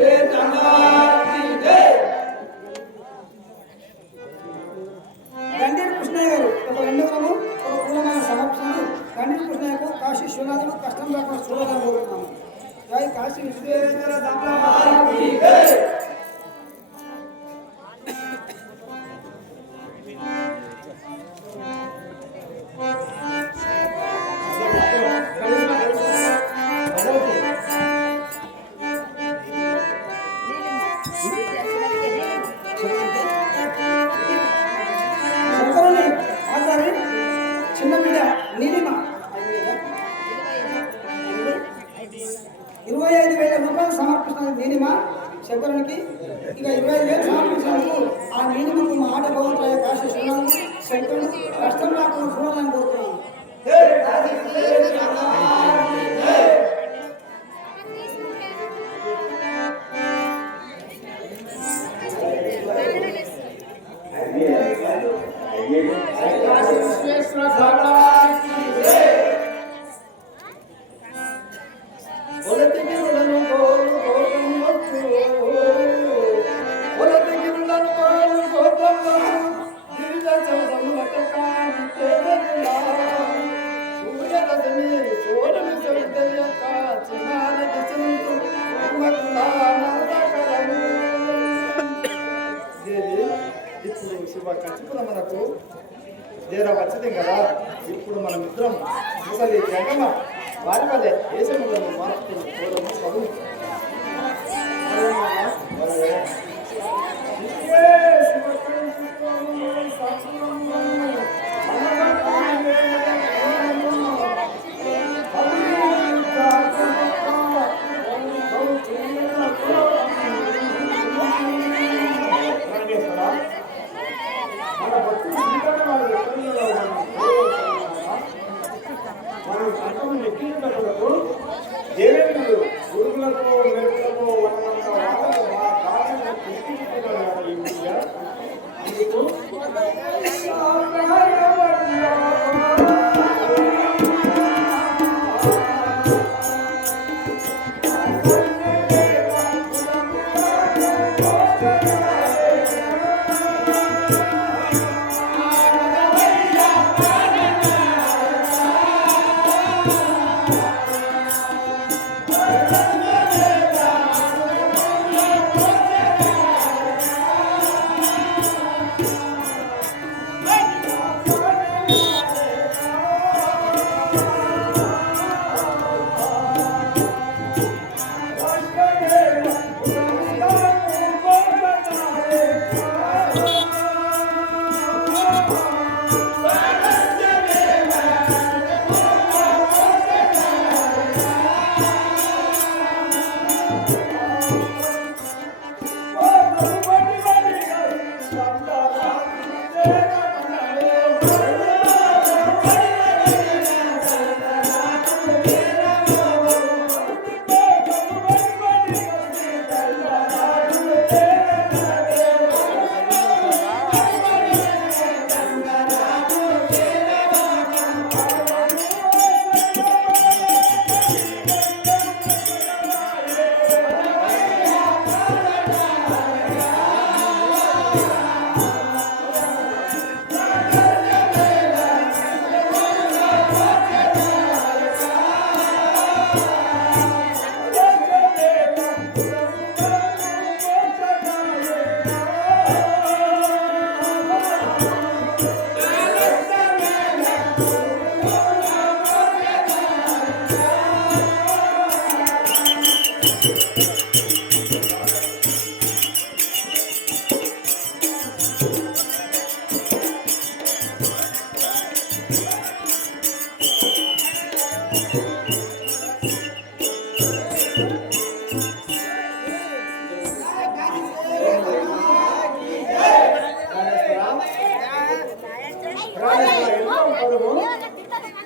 Eternal. para జగమ వారి వల్లే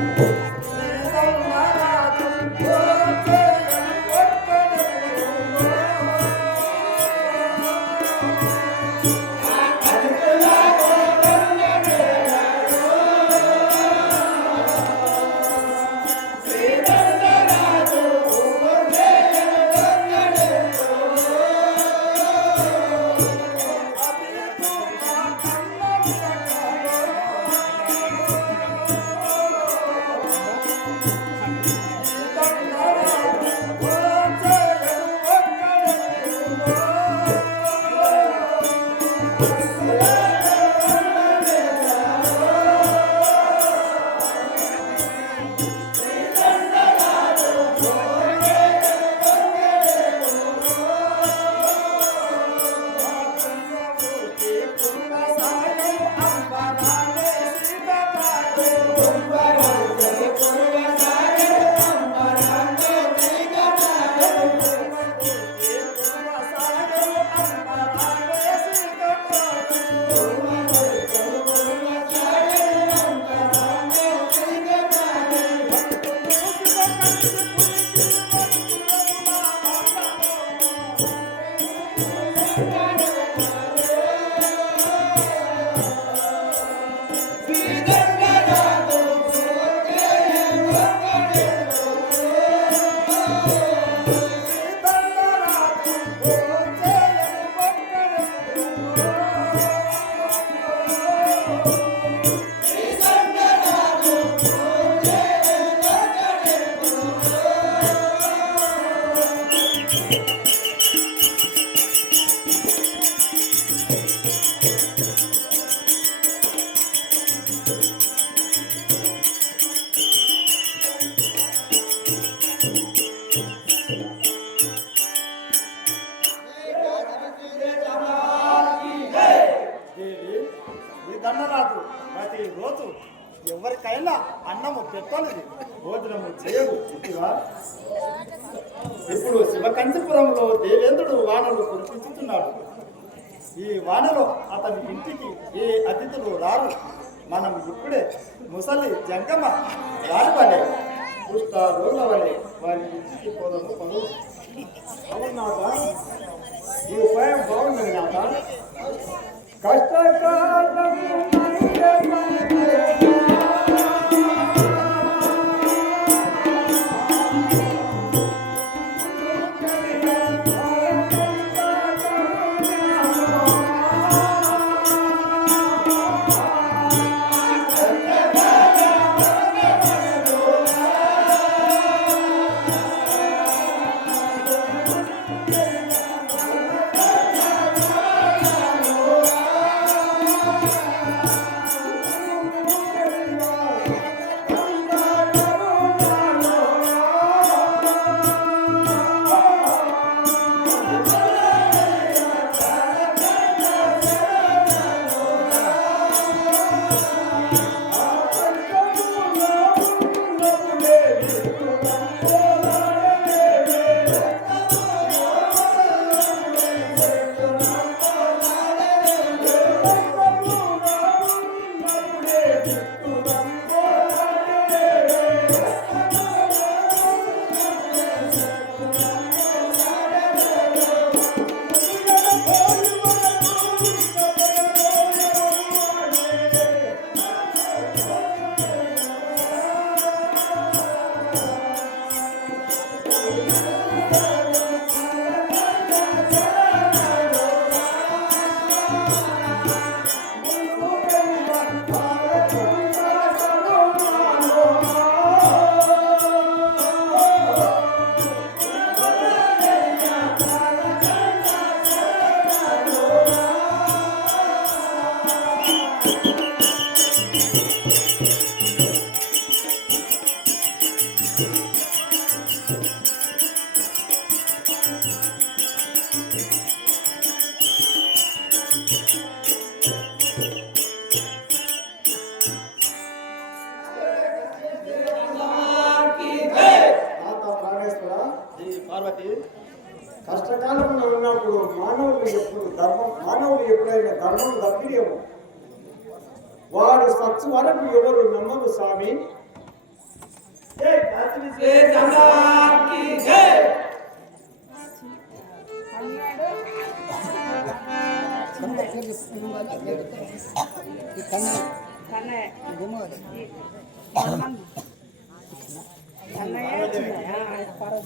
Boom. చూస్తువా ఇప్పుడు శివకంచిపురంలో దేవేంద్రుడు వానలు కురిపించుతున్నాడు. ఈ వానలో అతని ఇంటికి ఏ అతిథులు రారు? మనం ఇప్పుడే ముసలి జంగమ రాలివలే దుష్ట రోగవలే వారి ఇంటికి పోదము ఈ ఉపాయం బాగుంది నాట కష్టకాలంలో ఉన్నప్పుడు మానవుడు ఎప్పుడు ధర్మం మానవుడు ఎప్పుడైనా ధర్మం తప్పిదేమో వాడు సత్తు వరకు ఎవరు నమ్మరు స్వామి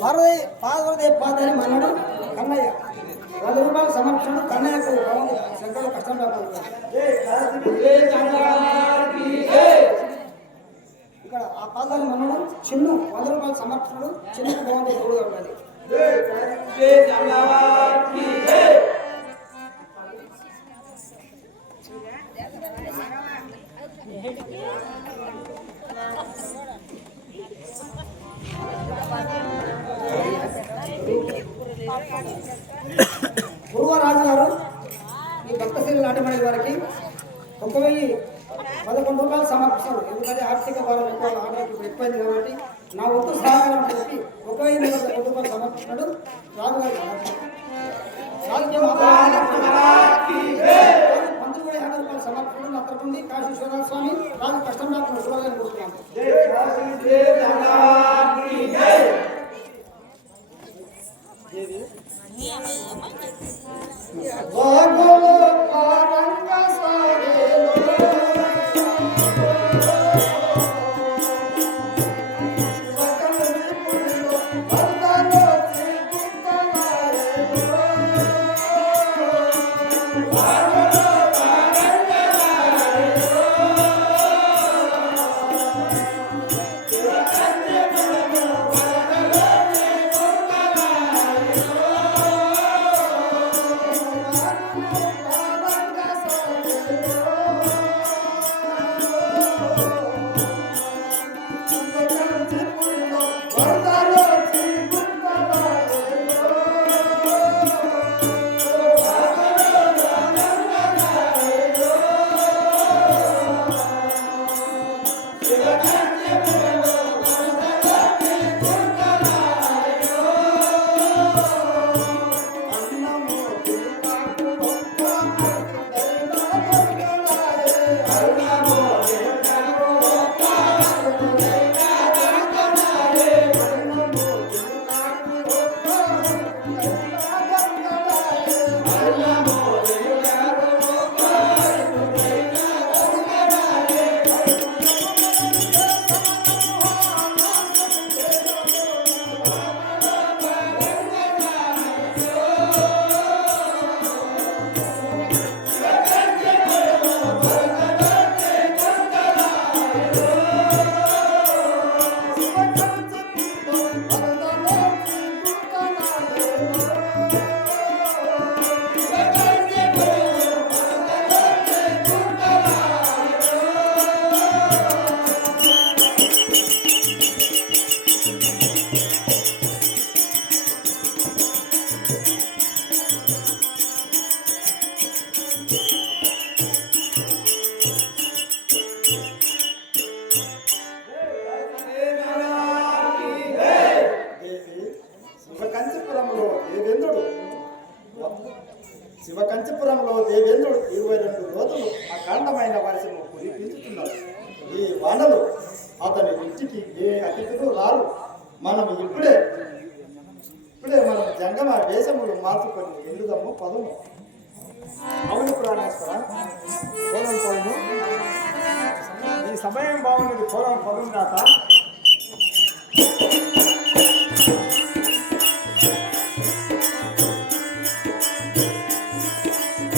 పార్వతి పార్వతి పాదని మన్నాడు కన్నయ్య. వంద రూపాయల సమక్షణ కన్నయ్యకు శంకరుడు కష్టం రాకుండా ఇక్కడ ఆ పాదాన్ని మన్నాడు చిన్ను వంద రూపాయల సమక్షణుడు చిన్నకు బాగుంది తోడుగా ఉన్నది గురువరాజు గారు ఈ భక్తశ్రీ నాటమని వారికి ఒక వెయ్యి పదకొండు రూపాయలు సమర్పిస్తారు. ఎందుకంటే ఆర్థిక భారం ఎక్కువ ఆర్థిక ఎక్కువైంది కాబట్టి నా వంతు సహకారం చెప్పి ఒక వెయ్యి రూపాయలు సమర్పిస్తున్నాడు రాజు మంత్రి కూడా యాభై రూపాయలు సమర్పించడం నా తరపు నుండి స్వామి రాజు కష్టం రాకుండా శివరాజు కోరుతున్నాను శివకంచపురంలో దేవేంద్రుడు. శివకంచపురంలో దేవేంద్రుడు ఇరవై రెండు రోజులు అఖండమైన వర్షము కురిపించుతున్నాడు ఈ వానలు అతని ఇంటికి ఏ అతిథులు రారు. మనం ఇప్పుడే ఇప్పుడే మనం జంగమ వేషములు మార్చుకొని వెళ్ళుదాము పదము అవును ప్రాణేశ్వర పోదాం ఈ సమయం బాగున్నది పోదాం పదం దాకా.